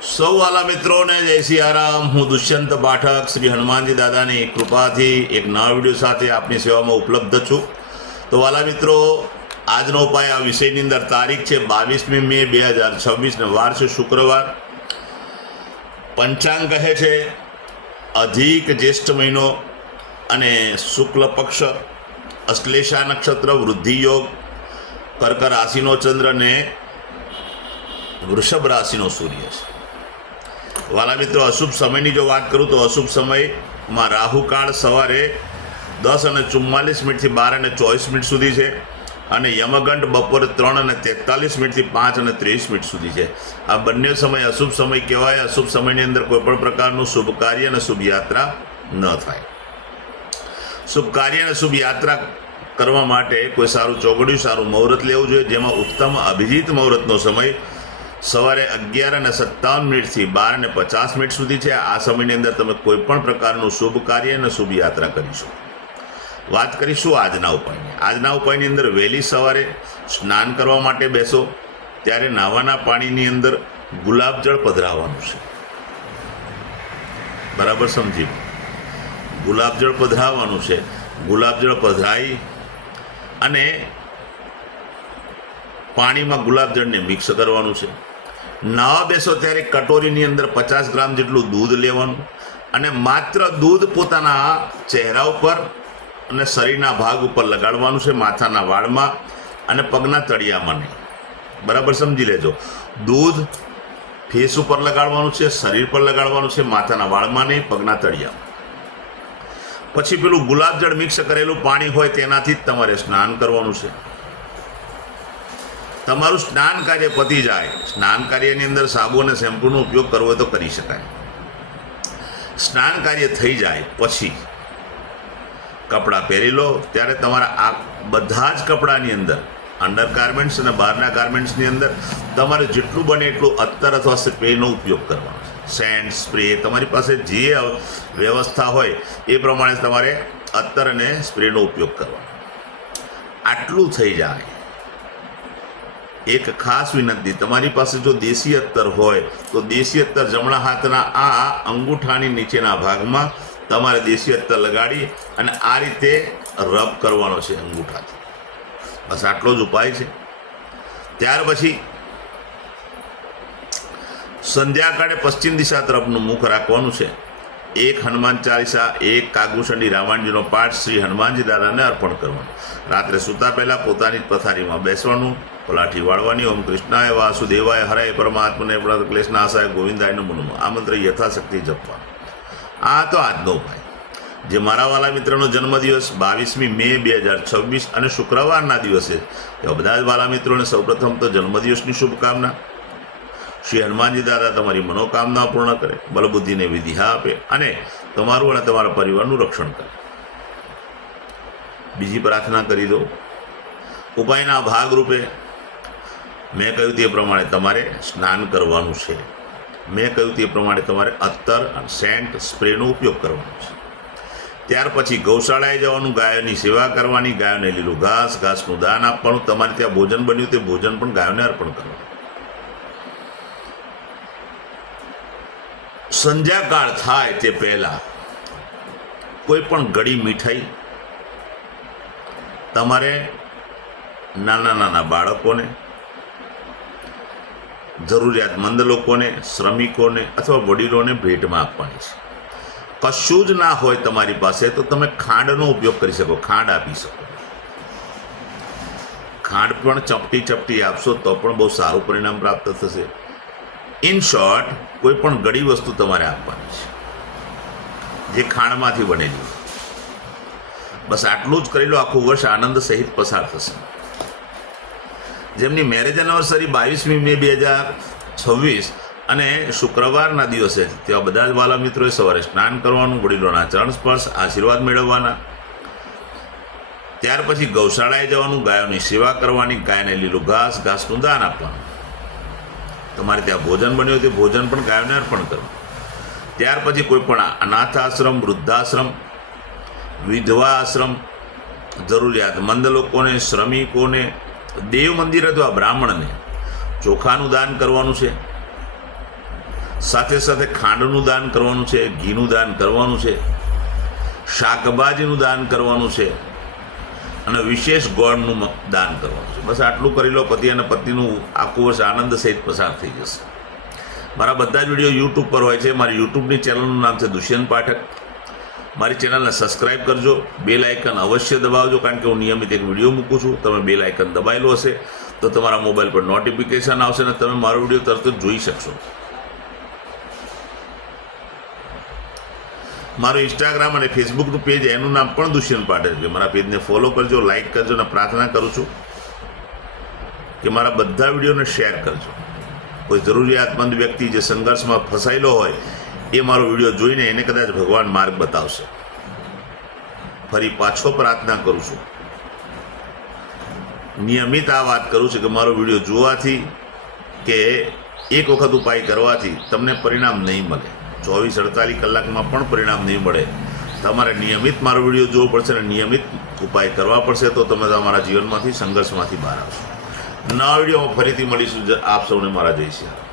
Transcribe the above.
સૌ વાલા મિત્રોને જય સિયારામ। હું દુષ્યંત પાઠક શ્રી હનુમાનજી દાદાની કૃપાથી એક નવા વિડીયો સાથે આપની સેવામાં ઉપલબ્ધ છું। તો વાલા મિત્રો, આજનો ઉપાય આ વિષયની અંદર તારીખ છે 22મી મે 2026 ને વાર છે શુક્રવાર। પંચાંગ કહે છે અધિક જ્યેષ્ઠ મહિનો અને શુક્લ પક્ષ, અશ્લેષા નક્ષત્ર, વૃદ્ધિ યોગ, કર્ક રાશિનો ચંદ્ર ને વૃષભ રાશિનો સૂર્ય છે। વાલા મિત્રો, અશુભ સમયની જો વાત કરું તો અશુભ સમયમાં રાહુકાળ સવારે 10:44 થી 12:24 સુધી છે અને યમગંડ બપોરે 3:43 થી 5:30 સુધી છે। આ બંને સમય અશુભ સમય કહેવાય। અશુભ સમયની અંદર કોઈ પણ પ્રકારનું શુભ કાર્ય અને શુભ યાત્રા ન થાય। શુભ કાર્ય અને શુભ યાત્રા કરવા માટે કોઈ સારું ચોગડિયું, સારું મુહૂર્ત લેવું જોઈએ, જેમાં ઉત્તમ અભિજીત મુહૂર્તનો સમય સવારે 11:57 થી 12:50 સુધી છે। આ સમયની અંદર તમે કોઈ પણ પ્રકારનું શુભ કાર્ય અને શુભ યાત્રા કરી શકો। વાત કરીશું આજના ઉપાયની। આજના ઉપાયની અંદર વહેલી સવારે સ્નાન કરવા માટે બેસો ત્યારે નાવાના પાણીની અંદર ગુલાબજળ પધરાવવાનું છે। બરાબર સમજી? ગુલાબજળ પધરાવવાનું છે। ગુલાબજળ પધરાઈ અને પાણીમાં ગુલાબજળને મિક્સ કરવાનું છે। નાવા બેસો ત્યારે કટોરીની અંદર 50 ગ્રામ જેટલું દૂધ લેવાનું અને માત્ર દૂધ પોતાના ચહેરા ઉપર અને શરીરના ભાગ ઉપર લગાડવાનું છે, માથાના વાળમાં અને પગના તળિયામાં નહીં। બરાબર સમજી લેજો। દૂધ ફેસ ઉપર લગાડવાનું છે, શરીર પર લગાડવાનું છે, માથાના વાળમાં નહીં, પગના તળિયામાં। પછી પેલું ગુલાબજળ મિક્સ કરેલું પાણી હોય તેનાથી જ તમારે સ્નાન કરવાનું છે। તમારું સ્નાન કાર્ય પતી જાય, સ્નાન કાર્યની અંદર સાબુ અને શેમ્પૂનો ઉપયોગ કરવો હોય તો કરી શકાય। સ્નાન કાર્ય થઈ જાય પછી કપડાં પહેરી લો ત્યારે તમારા આ બધા જ કપડાની અંદર, અંડર ગાર્મેન્ટ્સ અને બહારના ગાર્મેન્ટ્સની અંદર તમારે જેટલું બને એટલું અત્તર અથવા સ્પ્રેનો ઉપયોગ કરવાનો છે। સેન્ટ, સ્પ્રે, તમારી પાસે જે વ્યવસ્થા હોય એ પ્રમાણે તમારે અત્તર અને સ્પ્રેનો ઉપયોગ કરવાનો। આટલું થઈ જાય, એક ખાસ વિનંતી, તમારી પાસે જો દેશી અત્તર હોય તો દેશી અત્તર જમણા હાથના આ અંગૂઠાની નીચેના ભાગમાં તમારે દેશી અત્તર લગાડી અને આ રીતે રબ કરવાનો છે અંગૂઠાથી। બસ આટલો જ ઉપાય છે। ત્યાર પછી સંધ્યાકાળે પશ્ચિમ દિશા તરફનું મુખ રાખવાનું છે। એક હનુમાન ચાલીસા, એક કાગુશંડી રામાયણજીનો પાઠ શ્રી હનુમાનજી દાદાને અર્પણ કરવાનો। રાત્રે સૂતા પહેલાં પોતાની જ પથારીમાં બેસવાનું, પલાઠી વાળવાની। ઓમ કૃષ્ણાય વાસુદેવાય હરાય પરમાત્મને ક્લેશનાશાય ગોવિંદાય નમો નમઃ આ મંત્ર યથાશક્તિ જપવાનો। આ તો આજનો ઉપાય। જે મારા વાલા મિત્રનો જન્મદિવસ 22મી મે 2026 અને શુક્રવારના દિવસે એવા બધા જ વાલા મિત્રોને સૌપ્રથમ તો જન્મદિવસની શુભકામના। શ્રી હનુમાનજી દાદા તમારી મનોકામના પૂર્ણ કરે, બલબુદ્ધિને વિધિહા આપે અને તમારું અને તમારા પરિવારનું રક્ષણ કરે। બીજી પ્રાર્થના કરી દો। ઉપાયના ભાગરૂપે મેં કહ્યું તે પ્રમાણે તમારે સ્નાન કરવાનું છે। મેં કહ્યું તે પ્રમાણે તમારે અત્તર, સેન્ટ, સ્પ્રેનો ઉપયોગ કરવાનો છે। ત્યાર પછી ગૌશાળાએ જવાનું, ગાયોની સેવા કરવાની, ગાયોને લીલું ઘાસ, ઘાસનું દાન આપવાનું, તમારે ત્યાં ભોજન બન્યું તે ભોજન પણ ગાયોને અર્પણ કરવાનું। સંધ્યાકાળ થાય તે પહેલાં કોઈ પણ ગળી મીઠાઈ તમારે નાના નાના બાળકોને, જરૂરિયાતમંદ લોકોને, શ્રમિકોને અથવા વડીલોને ભેટમાં આપવાની છે। કશું જ ના હોય તમારી પાસે તો તમે ખાંડનો ઉપયોગ કરી શકો, ખાંડ આપી શકો। ખાંડ પણ ચપટી ચપટી આપશો તો પણ બહુ સારું પરિણામ પ્રાપ્ત થશે। ઇન શોર્ટ, કોઈ પણ ગળી વસ્તુ તમારે આપવાની છે જે ખાંડમાંથી બનેલી। બસ આટલું જ કરી લો, આખું વર્ષ આનંદ સહિત પસાર થશે। જેમની મેરેજ એનિવર્સરી 22મી મે 2026 અને શુક્રવારના દિવસે તેવા બધા જ વાલા મિત્રોએ સવારે સ્નાન કરવાનું, વડીલોના ચરણ સ્પર્શ, આશીર્વાદ મેળવવાના। ત્યાર પછી ગૌશાળાએ જવાનું, ગાયોની સેવા કરવાની, ગાયને લીલું ઘાસ, ઘાસનું દાન આપવાનું। તમારે ત્યાં ભોજન બન્યું હોય તે ભોજન પણ ગાયોને અર્પણ કરવાનું। ત્યાર પછી કોઈ પણ અનાથ આશ્રમ, વૃદ્ધાશ્રમ, વિધવા આશ્રમ, જરૂરિયાતમંદ લોકોને, શ્રમિકોને, દેવ મંદિર અથવા બ્રાહ્મણને ચોખાનું દાન કરવાનું છે। સાથે સાથે ખાંડનું દાન કરવાનું છે, ઘીનું દાન કરવાનું છે, શાકભાજીનું દાન કરવાનું છે અને વિશેષ ગોળનું દાન કરવાનું છે. બસ આટલું કરી લો, પતિ અને પત્નીનું આખું વર્ષ આનંદ સહિત પસાર થઈ જશે. મારા બધા જ વિડીયો યુટ્યુબ પર હોય છે. મારી યુટ્યુબની ચેનલનું નામ છે દુષ્યંત પાઠક. મારી ચેનલને સબસ્ક્રાઈબ કરજો, બેલ આઇકન અવશ્ય દબાવજો, કારણ કે હું નિયમિત એક વિડીયો મૂકું છું. તમે બેલ આઇકન દબાવેલું હશે તો તમારા મોબાઈલ પર નોટિફિકેશન આવશે અને તમે મારો વિડીયો તરત જ જોઈ શકશો. મારું ઇન્સ્ટાગ્રામ અને ફેસબુકનું પેજ એનું નામ પણ દુષ્યંત પાઠક છે. મારા પેજને ફોલો કરજો, લાઇક કરજો અને પ્રાર્થના કરું છું કે મારા બધા વિડીયોને શેર કરજો. કોઈ જરૂરિયાતમંદ વ્યક્તિ જે સંઘર્ષમાં ફસાયેલો હોય એ મારો વિડીયો જોઈને એને કદાચ ભગવાન માર્ગ બતાવશે. ફરી પાછો પ્રાર્થના કરું છું, નિયમિત આ વાત કરું છું કે મારો વિડીયો જોવાથી કે એક વખત ઉપાય કરવાથી તમને પરિણામ નહીં મળે. 24-48 કલાકમાં પણ પરિણામ નહીં મળે. તમારે નિયમિત મારો વિડીયો જોવો પડશે અને નિયમિત ઉપાય કરવા પડશે, તો તમે તમારા જીવનમાંથી સંઘર્ષમાંથી બહાર આવશો. નવા વિડીયોમાં ફરીથી મળીશું. આપ સૌને મારા જય શ્રી રામ.